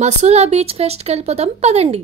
Masula beach pest కి వెళ్ళిపోదాం పదండి.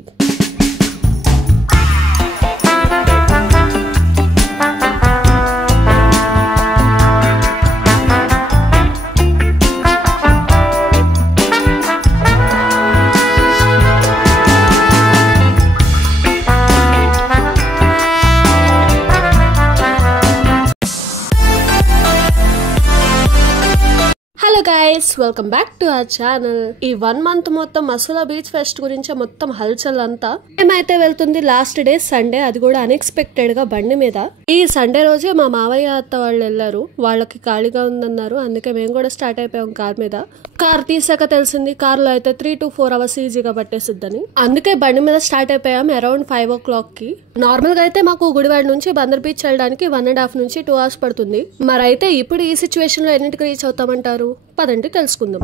Hello guys, welcome back to our channel. ఈ 1 month మొత్తం మసూలా బీచ్ ఫెస్ట్ గురించి మొత్తం హల్చల్ అంతా. మేమైతే వెళ్తుంది లాస్ట్ డే సండే, అది కూడా అన్ఎక్స్పెక్టెడ్ గా బండి మీద. ఈ సండే రోజే మా మావయ్య అత్త వాళ్ళు వెళ్లారు, వాళ్ళకి ఖాళీగా ఉందన్నారు, అందుకే మేము కూడా స్టార్ట్ అయిపోయాం కార్ మీద. కార్ తీసాక తెలిసింది కార్ లో అయితే 3 to 4 hours ఈజీగా పట్టేసిద్దని, అందుకే బండి మీద స్టార్ట్ అయిపోయాం అరౌండ్ 5 o'clock కి. నార్మల్ గా అయితే మాకు గుడివాడ నుంచి బందర్ బీచ్ వెళ్ళడానికి 1.5 నుంచి 2 hours పడుతుంది. మరైతే ఇప్పుడు ఈ సిచ్యువేషన్ లో ఎన్నింటికి రీచ్ అవుతామంటారు? పదండి తెలుసుకుందాం.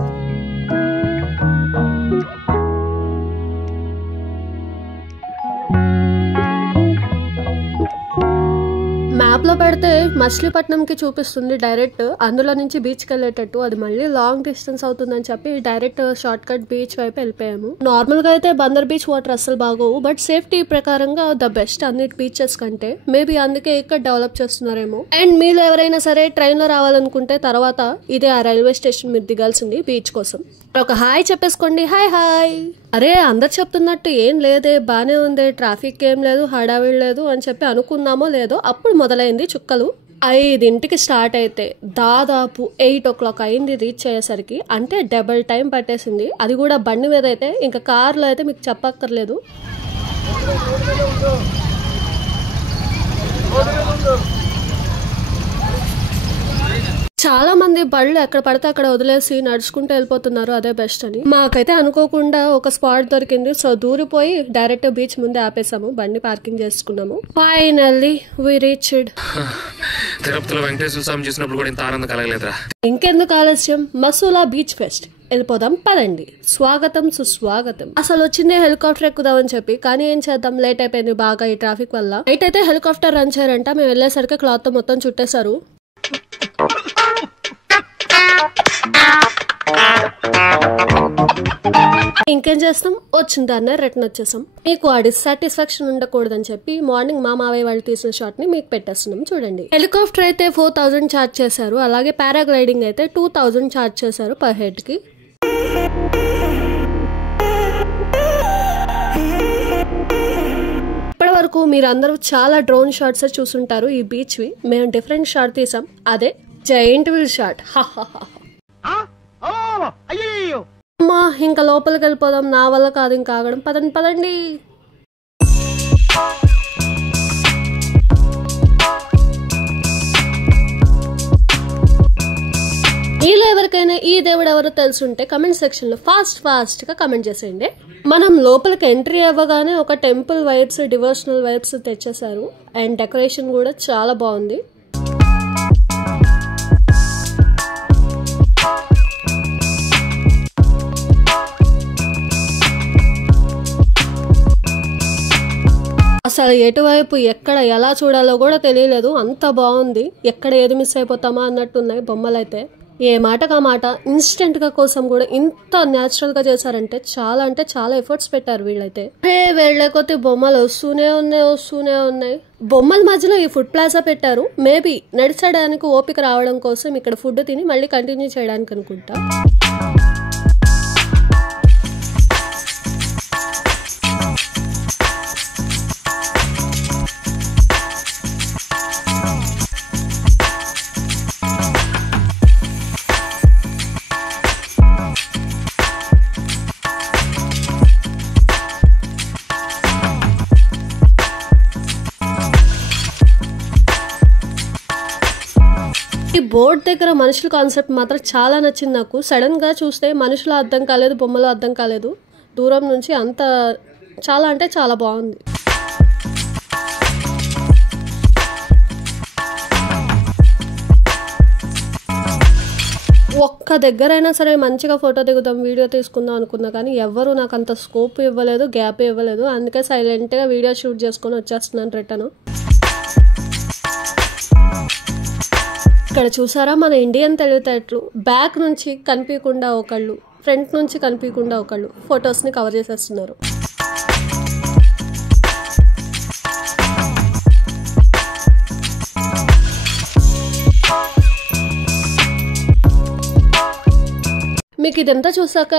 మ్యాప్ లో పెడితే మచిలీపట్నం కి చూపిస్తుంది డైరెక్ట్, అందులో నుంచి బీచ్ కి వెళ్ళేటట్టు. అది మళ్ళీ లాంగ్ డిస్టెన్స్ అవుతుందని చెప్పి డైరెక్ట్ షార్ట్ కట్ బీచ్ వైపు వెళ్ళిపోయాము. నార్మల్ గా అయితే బందర్ బీచ్ వాటర్ అస్సలు బాగోవు, బట్ సేఫ్టీ ప్రకారంగా ద బెస్ట్ అన్నిటి బీచెస్ కంటే. మేబీ అందుకే ఇక్కడ డెవలప్ చేస్తున్నారేమో. అండ్ మీరు ఎవరైనా సరే ట్రైన్ లో రావాలనుకుంటే తర్వాత ఇదే ఆ రైల్వే స్టేషన్ మీరు దిగాల్సింది బీచ్ కోసం. ఒక హాయ్ చెప్పేసుకోండి. Hi hi. అరే అందరు చెప్తున్నట్టు ఏం లేదే, బానే ఉంది, ట్రాఫిక్ ఏం లేదు, హడావిడి లేదు అని చెప్పి అనుకున్నామో లేదో అప్పుడు మొదలైంది చుక్కలు. 5 స్టార్ట్ అయితే దాదాపు 8 o'clock అయింది రీచ్ అయ్యేసరికి. అంటే డబుల్ టైం పట్టేసింది, అది కూడా బండి మీద అయితే. ఇంకా కార్లో అయితే మీకు చెప్పక్కర్లేదు. చాలా మంది బళ్ళు ఎక్కడ పడితే అక్కడ వదిలేసి నడుచుకుంటూ వెళ్ళిపోతున్నారు, అదే బెస్ట్ అని. మాకైతే అనుకోకుండా ఒక స్పాట్ దొరికింది, సో దూరిపోయి డైరెక్ట్ బీచ్ ముందే ఆపేసాము, బండి పార్కింగ్ చేసుకున్నాము. Finally we reached. తిరుపతిలో వెంకటేశ్వర స్వామి చూసినప్పుడు కూడా ఇంత ఆనందం కలగలేదురా. ఇంకెందుకు ఆలస్యం, మసూలా బీచ్ ఫెస్ట్ వెళ్ళిపోదాం పదండి. స్వాగతం సుస్వాగతం. అసలు వచ్చిందే హెలికాప్టర్ ఎక్కుదామని చెప్పి, కానీ ఏం చేద్దాం, లేట్ అయిపోయింది బాగా ఈ ట్రాఫిక్ వల్ల. నైట్ అయితే హెలికాప్టర్ రన్ చేయారంట, మేము వెళ్ళేసరికి క్లాత్ తో మొత్తం చుట్టేశారు. ఇంకేం చేస్తాం, వచ్చిన దాన్నే రిటర్న్ వచ్చేసాం. మీకు ఆ డిస్సాటిస్ఫాక్షన్ ఉండకూడదని చెప్పి మార్నింగ్ మా మావయ్య వాళ్ళు తీసిన షాట్ ని మీకు పెట్టేస్తున్నాం చూడండి. హెలికాప్టర్ అయితే 4000 ఛార్జ్ చేశారు, అలాగే పారాగ్లైడింగ్ అయితే 2000 ఛార్జ్ చేశారు పర్ హెడ్ కి. ఇప్పటి వరకు మీరందరూ చాలా డ్రోన్ షాట్స్ చూసుంటారు ఈ బీచ్ వి. మేము డిఫరెంట్ షాట్ తీసాం, అదే జైంట్ వీల్ షాట్. అమ్మా ఇంకా లోపలికి వెళ్ళిపోదాం, నా వల్ల కాదు ఇంకా ఆగడం. పదండి పదండి. మీలో ఎవరికైనా ఈ దేవుడు ఎవరో తెలుసుంటే కమెంట్ సెక్షన్ లో ఫాస్ట్ గా కమెంట్ చేసేయండి. మనం లోపలికి ఎంట్రీ అవ్వగానే ఒక టెంపుల్ వైబ్స్, డివోషనల్ వైబ్స్ తెచ్చేసారు. అండ్ డెకరేషన్ కూడా చాలా బాగుంది. అసలు ఎటువైపు ఎక్కడ ఎలా చూడాలో కూడా తెలియలేదు, అంత బాగుంది. ఎక్కడ ఏది మిస్ అయిపోతామా అన్నట్టున్నాయి బొమ్మలైతే. ఏ మాటగా మాట ఇన్స్టెంట్ గా కోసం కూడా ఇంత న్యాచురల్ గా చేశారంటే అంటే చాలా ఎఫర్ట్స్ పెట్టారు వీళ్ళైతే. వెళ్లే కొద్ది బొమ్మలు వస్తూనే ఉన్నాయి. బొమ్మల మధ్యలో ఈ ఫుడ్ ప్లాజా పెట్టారు, మేబీ నడిచడానికి ఓపిక రావడం కోసం ఇక్కడ ఫుడ్ తిని మళ్ళీ కంటిన్యూ చేయడానికి అనుకుంటా. ఈ బోర్డ్ దగ్గర మనుషుల కాన్సెప్ట్ మాత్రం చాలా నచ్చింది నాకు. సడన్ గా చూస్తే మనుషులు అర్థం కాలేదు, బొమ్మలు అర్థం కాలేదు. దూరం నుంచి అంత చాలా బాగుంది. ఒక్క దగ్గరైనా సరే మంచిగా ఫోటో దిగుదాం, వీడియో తీసుకుందాం అనుకున్నా, కానీ ఎవరు నాకు అంత స్కోప్ ఇవ్వలేదు, గ్యాప్ ఇవ్వలేదు. అందుకే సైలెంట్ గా వీడియో షూట్ చేసుకుని వచ్చేస్తున్నాను రిటర్న్. ఇక్కడ చూసారా మన ఇండియన్ తెలివితేటలు, బ్యాక్ నుంచి కనిపించకుండా ఒకళ్ళు ఫ్రంట్ నుంచి కనిపించకుండా ఒకళ్ళు ఫొటోస్ని కవర్ చేసేస్తున్నారు. మీకు ఇదంతా చూసాక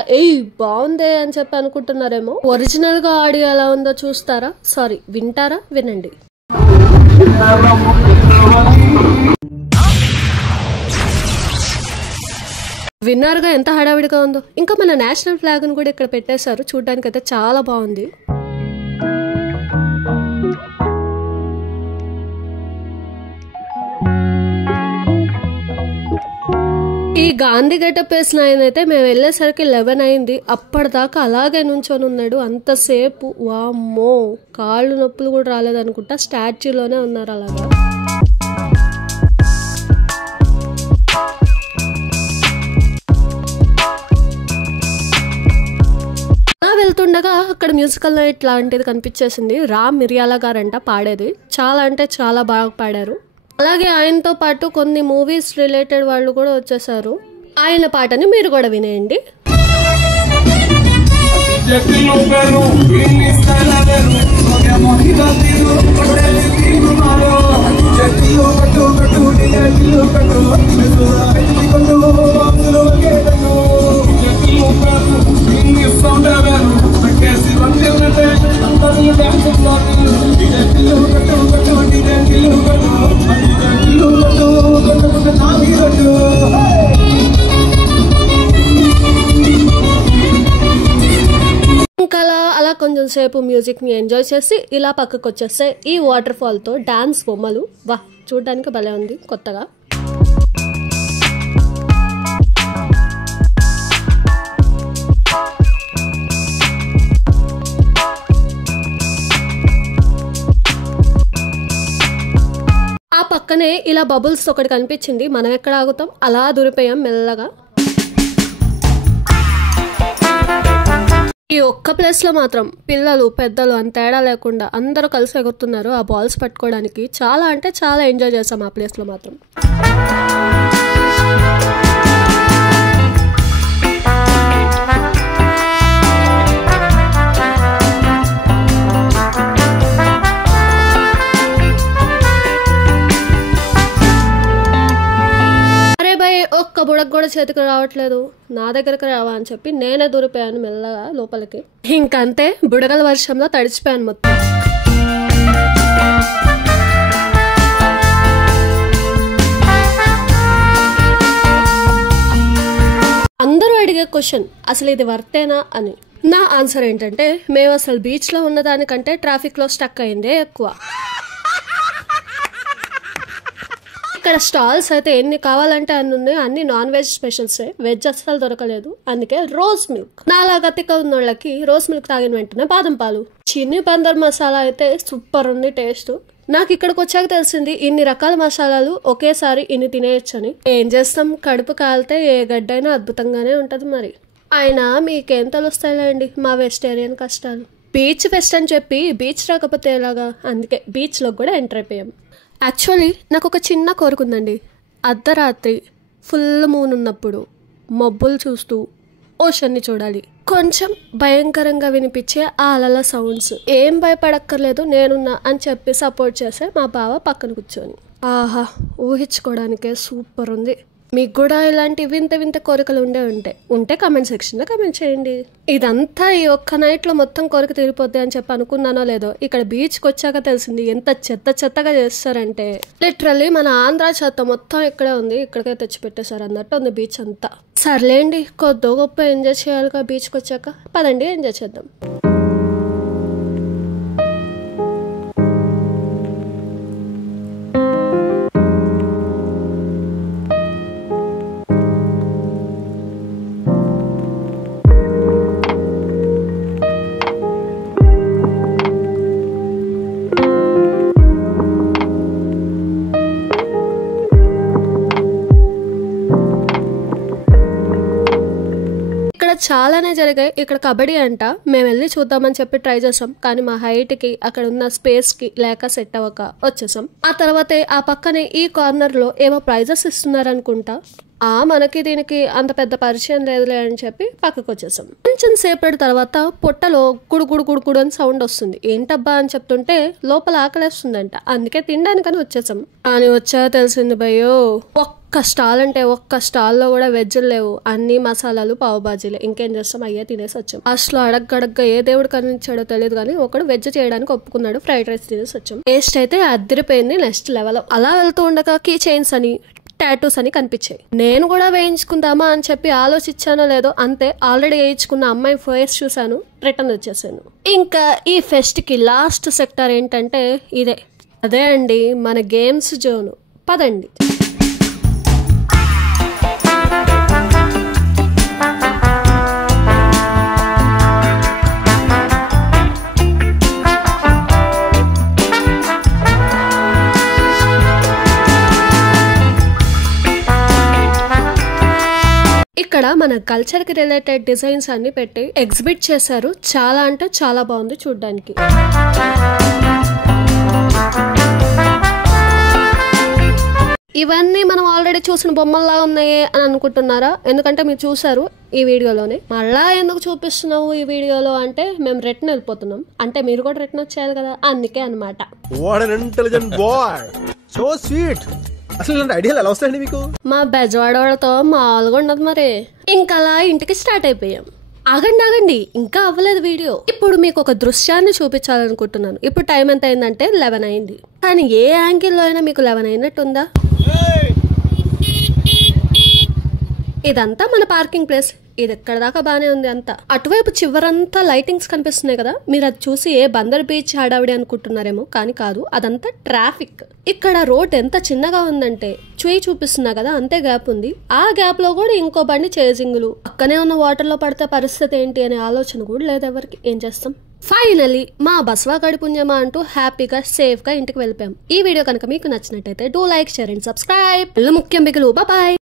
బాగుందే అని చెప్పి అనుకుంటున్నారేమో. ఒరిజినల్ గా ఆడియో ఎలా ఉందో చూస్తారా, సారీ వింటారా? వినండి. విన్నారుగా ఎంత హడావిడిగా ఉందో. ఇంకా మన నేషనల్ ఫ్లాగ్ ను కూడా ఇక్కడ పెట్టేశారు. చూడడానికి అయితే చాలా బాగుంది. ఈ గాంధీ గెటప్ వేసిన ఆయన అయితే మేము వెళ్ళేసరికి 11 అయింది. అప్పటిదాకా అలాగే నుంచొని ఉన్నాడు అంతసేపు. వామ్మో, కాళ్ళు నొప్పులు కూడా రాలేదనుకుంటా. స్టాచ్యూలోనే ఉన్నారు అలాగా. వెళ్తుండగా అక్కడ మ్యూజికల్ నైట్ లాంటిది కనిపించేసింది. రామ్ మిరియాల గారంట పాడేది. చాలా అంటే చాలా బాగా పాడారు. అలాగే ఆయనతో పాటు కొన్ని మూవీస్ రిలేటెడ్ వాళ్ళు కూడా వచ్చేసారు. ఆయన పాటని మీరు కూడా వినేయండి. ఇంకా అలా కొంచెం సేపు మ్యూజిక్ ని ఎంజాయ్ చేసి ఇలా పక్కకు వచ్చేస్తే ఈ వాటర్ ఫాల్ తో డాన్స్ బొమ్మలు. వా, చూడడానికి భలే ఉంది కొత్తగా. ఆ పక్కనే ఇలా బబుల్స్ ఒకటి కనిపించింది. మనం ఎక్కడ ఆగుతాం, అలా దూరిపోయాం మెల్లగా. ఈ ఒక్క ప్లేస్ లో మాత్రం పిల్లలు పెద్దలు అంత తేడా లేకుండా అందరూ కలిసి ఎగురుతున్నారు ఆ బాల్స్ పట్టుకోవడానికి. చాలా అంటే చాలా ఎంజాయ్ చేసాం ఆ ప్లేస్ లో మాత్రం. ఒక్క బుడకు కూడా చేతికి రావట్లేదు, నా దగ్గరకు రావా అని చెప్పి నేనే దూరిపోయాను మెల్లగా లోపలికి. ఇంకంతే, బుడగల వర్షంలో తడిచిపోయాను మొత్తం. అందరూ అడిగే క్వశ్చన్, అసలు ఇది వర్తేనా అని. నా ఆన్సర్ ఏంటంటే, మేము అసలు బీచ్ లో ఉన్నదానికంటే ట్రాఫిక్ లో స్టక్ అయిందే ఎక్కువ. ఇక్కడ స్టాల్స్ అయితే ఎన్ని కావాలంటే అన్ని ఉన్నాయి. అన్ని నాన్ వెజ్ స్పెషల్సే, వెజ్ అస్సలు దొరకలేదు. అందుకే రోజ్ మిల్క్. నాలాగా తిక్క ఉన్న వాళ్ళకి రోజ్ మిల్క్ తాగిన వెంటనే బాదం పాలు. చిన్ని బందర్ మసాలా అయితే సూపర్ ఉంది టేస్ట్. నాకు ఇక్కడికి వచ్చాక తెలిసింది ఇన్ని రకాల మసాలాలు ఒకేసారి ఇన్ని తినేయచ్చని. ఏం చేస్తాం, కడుపు కాలితే ఏ గడ్డైనా అద్భుతంగానే ఉంటది మరి. అయినా మీకేం తెలుస్తాయిలేండి మా వెజిటేరియన్ కష్టాలు. బీచ్ ఫెస్ట్ అని చెప్పి బీచ్ రాకపోతే ఎలాగా, అందుకే బీచ్ లో కూడా ఎంటర్ అయిపోయాం. యాక్చువల్లీ నాకు ఒక చిన్న కోరిక ఉందండి. అర్ధరాత్రి ఫుల్ మూన్ ఉన్నప్పుడు మబ్బులు చూస్తూ ఓషన్ని చూడాలి. కొంచెం భయంకరంగా వినిపించే ఆ అలల సౌండ్స్. ఏం భయపడక్కర్లేదు నేనున్నా అని చెప్పి సపోర్ట్ చేసే మా బావ పక్కన కూర్చొని. ఆహా, ఊహించుకోవడానికే సూపర్ ఉంది. మీకు కూడా ఇలాంటి వింత వింత కోరికలు ఉంటే కామెంట్ సెక్షన్లో కామెంట్ చేయండి. ఇదంతా ఈ ఒక్క నైట్లో మొత్తం కోరిక తీరిపోద్ది అని చెప్పి అనుకున్నానో లేదో, ఇక్కడ బీచ్కి వచ్చాక తెలిసింది ఎంత చెత్తగా చేస్తారంటే. లిటరల్లీ మన ఆంధ్ర చెత్త మొత్తం ఇక్కడే ఉంది, ఇక్కడికే తెచ్చిపెట్టేశారు అన్నట్టు ఉంది బీచ్ అంతా. సర్లేండి, కొద్దో గొప్ప ఎంజాయ్ చేయాలిగా బీచ్కి వచ్చాక. పదండి ఎంజాయ్ చేద్దాం. చాలానే జరిగాయి. ఇక్కడ కబడ్డీ అంట, మేము వెళ్ళి చూద్దామని చెప్పి ట్రై చేసాం. కానీ మా హైట్ కి అక్కడ ఉన్న స్పేస్ కి లేక సెట్ అవ్వక వచ్చేసాం. ఆ తర్వాతే ఆ పక్కనే ఈ కార్నర్ లో ఏమో ప్రైజెస్ ఇస్తున్నారు అనుకుంటా. మనకి దీనికి అంత పెద్ద పరిచయం లేదులే అని చెప్పి పక్కకు వచ్చేసాం. కొంచెం సేపటి తర్వాత పొట్టలో గుడుగుడు గుడుగుడు అని సౌండ్ వస్తుంది. ఏంటబ్బా అని చెప్తుంటే లోపల ఆకలేస్తుందంట, అందుకే తినడానికని వచ్చేసాం. అని వచ్చా తెలిసింది భయ్యో, ఒక్క స్టాల్ అంటే ఒక్క స్టాల్లో కూడా వెజ్లు లేవు, అన్ని మసాలాలు పావు బాజీలే. ఇంకేం చేస్తాం, అయ్యే తినేసి వచ్చాం. అసలు అడగ్గడగ్గా ఏ దేవుడు కనిపించాడో తెలియదు కానీ ఒకడు వెజ్ చేయడానికి ఒప్పుకున్నాడు. ఫ్రైడ్ రైస్ తినేసి వచ్చాం. టేస్ట్ అయితే అదిరిపోయింది, నెక్స్ట్ లెవెల్. అలా వెళ్తూ ఉండగా కీ చైన్స్ అని టాటూస్ అని కనిపించాయి. నేను కూడా వేయించుకుందామా అని చెప్పి ఆలోచించానో లేదో, అంతే ఆల్రెడీ వేయించుకున్న అమ్మాయి ఫేస్ చూసాను, రిటర్న్ వచ్చేసాను. ఇంకా ఈ ఫెస్ట్ కి లాస్ట్ సెక్టర్ ఏంటంటే అదే అండి మన గేమ్స్ జోన్. పదండి. ఇక్కడ మన కల్చర్ కి రిలేటెడ్ డిజైన్స్ అన్ని పెట్టి ఎగ్జిబిట్ చేశారు. చాలా అంటే చాలా బాగుంది చూడ్డానికి. ఇవన్నీ మనం ఆల్రెడీ చూసిన బొమ్మల్లా ఉన్నాయే అని అనుకుంటున్నారా? ఎందుకంటే మీరు చూసారు ఈ వీడియోలోనే. మళ్ళా ఎందుకు చూపిస్తున్నావు ఈ వీడియోలో అంటే, మేము రిటర్న్ వెళ్ళిపోతున్నాం. అంటే మీరు కూడా రిటర్న్ వచ్చేయాలి కదా, అందుకే అనమాట. మా బెజవాడతో మామూలుగా ఉండదు మరి. ఇంకా అలా ఇంటికి స్టార్ట్ అయిపోయాం. ఆగండి, ఇంకా అవ్వలేదు వీడియో. ఇప్పుడు మీకు ఒక దృశ్యాన్ని చూపించాలనుకుంటున్నాను. ఇప్పుడు టైం ఎంత అయిందంటే 11 అయింది. కానీ ఏ యాంగిల్లో అయినా మీకు 11 అయినట్టుందా? ఇదంతా మన పార్కింగ్ ప్లేస్. ఇది ఎక్కడ దాకా బానే ఉంది అంతా. అటువైపు చివరంతా లైటింగ్స్ కనిపిస్తున్నాయి కదా, మీరు అది చూసి ఏ బందర్ బీచ్ హడావిడి అనుకుంటున్నారేమో, కానీ కాదు, అదంతా ట్రాఫిక్. ఇక్కడ రోడ్ ఎంత చిన్నగా ఉందంటే చూయి చూపిస్తున్నా కదా, అంతే గ్యాప్ ఉంది. ఆ గ్యాప్ లో కూడా ఇంకో బండి చేజింగులు. పక్కనే ఉన్న వాటర్ లో పడితే పరిస్థితి ఏంటి అనే ఆలోచన కూడా లేదు ఎవరికి. ఏం చేస్తాం? ఫైనలీ మా బస్వా గడి పుణ్యమా అంటూ హ్యాపీగా సేఫ్ గా ఇంటికి వెళ్ళిపోయాం. ఈ వీడియో కనుక మీకు నచ్చినట్టయితే do like, share and subscribe. ముఖ్యం బిగులు. బాయ్.